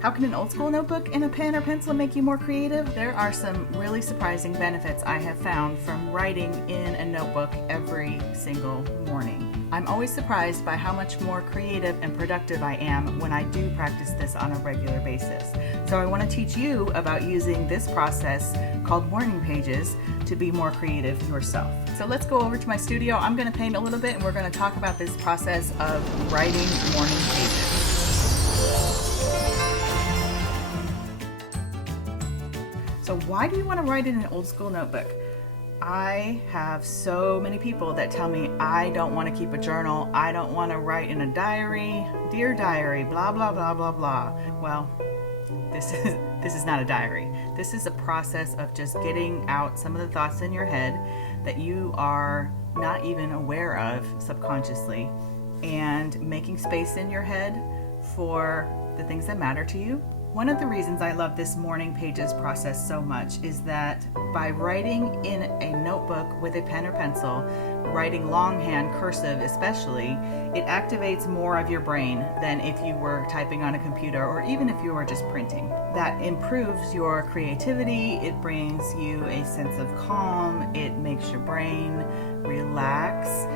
How can an old school notebook and a pen or pencil make you more creative? There are some really surprising benefits I have found from writing in a notebook every single morning. I'm always surprised by how much more creative and productive I am when I do practice this on a regular basis. So I want to teach you about using this process called morning pages to be more creative yourself. So let's go over to my studio. I'm going to paint a little bit and we're going to talk about this process of writing morning pages. So why do you want to write in an old school notebook? I have so many people that tell me I don't want to keep a journal, I don't want to write in a diary, dear diary, blah, blah, blah, blah, blah. Well, this is not a diary. This is a process of just getting out some of the thoughts in your head that you are not even aware of subconsciously, and making space in your head for the things that matter to you. One of the reasons I love this morning pages process so much is that by writing in a notebook with a pen or pencil, writing longhand, cursive especially, it activates more of your brain than if you were typing on a computer or even if you were just printing. That improves your creativity, it brings you a sense of calm, it makes your brain relax.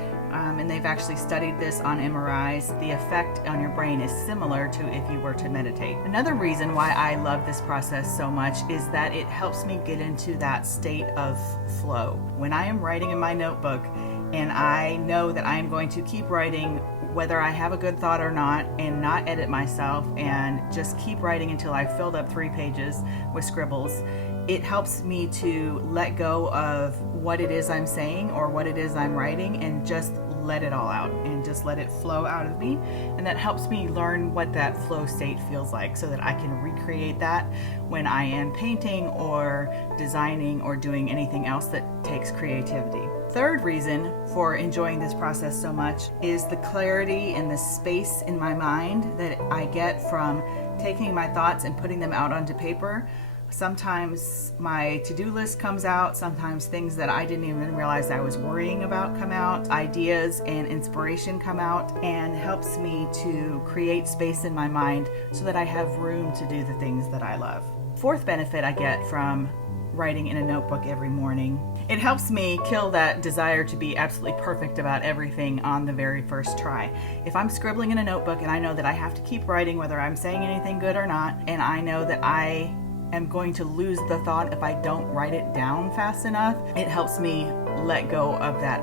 And they've actually studied this on MRIs. The effect on your brain is similar to if you were to meditate. Another reason why I love this process so much is that it helps me get into that state of flow. When I am writing in my notebook and I know that I am going to keep writing whether I have a good thought or not, and not edit myself and just keep writing until I've filled up 3 pages with scribbles, it helps me to let go of what it is I'm saying or what it is I'm writing and just let it all out and just let it flow out of me. And that helps me learn what that flow state feels like so that I can recreate that when I am painting or designing or doing anything else that takes creativity. Third reason for enjoying this process so much is the clarity and the space in my mind that I get from taking my thoughts and putting them out onto paper. Sometimes my to-do list comes out, sometimes things that I didn't even realize I was worrying about come out, ideas and inspiration come out, and helps me to create space in my mind so that I have room to do the things that I love. Fourth benefit I get from writing in a notebook every morning, it helps me kill that desire to be absolutely perfect about everything on the very first try. If I'm scribbling in a notebook and I know that I have to keep writing whether I'm saying anything good or not, and I know that I am going to lose the thought if I don't write it down fast enough, it helps me let go of that.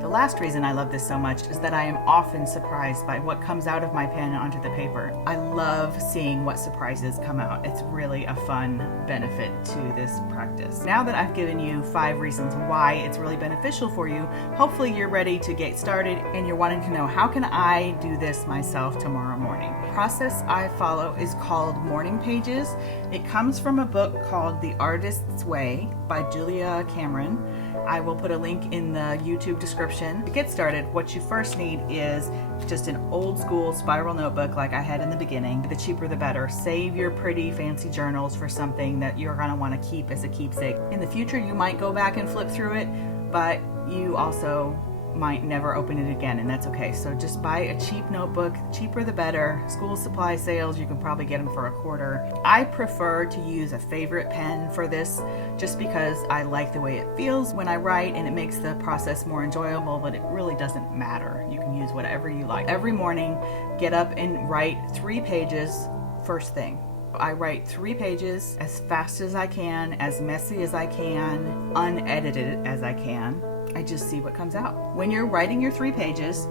The last reason I love this so much is that I am often surprised by what comes out of my pen onto the paper. I love seeing what surprises come out. It's really a fun benefit to this practice. Now that I've given you 5 reasons why it's really beneficial for you, hopefully you're ready to get started and you're wanting to know, how can I do this myself tomorrow morning? The process I follow is called Morning Pages. It comes from a book called The Artist's Way by Julia Cameron. I will put a link in the YouTube description. To get started, what you first need is just an old school spiral notebook like I had in the beginning. The cheaper the better. Save your pretty fancy journals for something that you're going to want to keep as a keepsake. In the future, you might go back and flip through it, but you also might never open it again, and that's okay. So just buy a cheap notebook, cheaper the better. School supply sales, you can probably get them for $1. I prefer to use a favorite pen for this just because I like the way it feels when I write, and it makes the process more enjoyable, but it really doesn't matter. You can use whatever you like. Every morning, get up and write 3 pages first thing. I write 3 pages as fast as I can, as messy as I can, unedited as I can. I just see what comes out. When you're writing your 3 pages,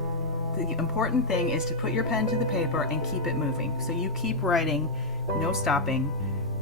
the important thing is to put your pen to the paper and keep it moving. So you keep writing, no stopping.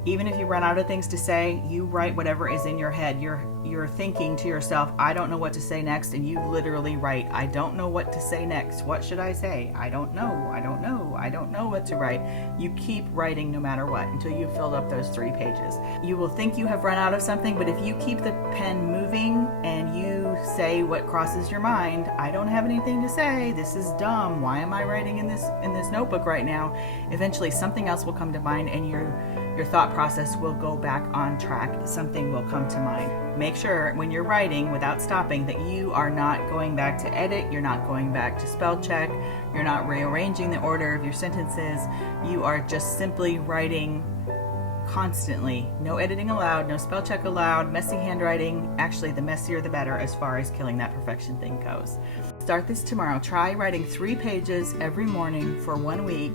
Even if you run out of things to say, you write whatever is in your head. You're thinking to yourself, I don't know what to say next, and you literally write, I don't know what to say next. What should I say? I don't know. I don't know. I don't know what to write. You keep writing no matter what until you've filled up those 3 pages. You will think you have run out of something, but if you keep the pen moving and you say what crosses your mind, I don't have anything to say, this is dumb, why am I writing in this notebook right now? Eventually something else will come to mind and your your thought process will go back on track. Something will come to mind. Make sure when you're writing without stopping that you are not going back to edit, you're not going back to spell check, you're not rearranging the order of your sentences. You are just simply writing constantly. No editing allowed, no spell check allowed, messy handwriting. Actually, the messier the better as far as killing that perfection thing goes. Start this tomorrow. Try writing 3 pages every morning for 1 week,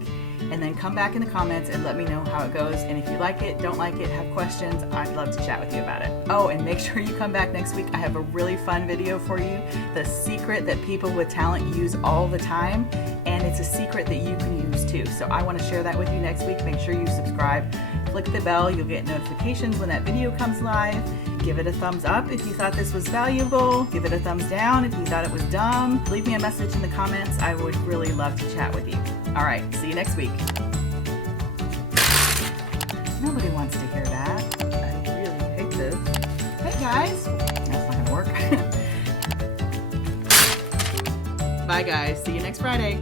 and then come back in the comments and let me know how it goes. And if you like it, don't like it, have questions, I'd love to chat with you about it. Oh, and make sure you come back next week. I have a really fun video for you. The secret that people with talent use all the time, and it's a secret that you can use too. So I want to share that with you next week. Make sure you subscribe. Click the bell, you'll get notifications when that video comes live. Give it a thumbs up if you thought this was valuable. Give it a thumbs down if you thought it was dumb. Leave me a message in the comments. I would really love to chat with you. All right, see you next week. Nobody wants to hear that. I really hate this. Hey guys. That's not gonna work. Bye guys, see you next Friday.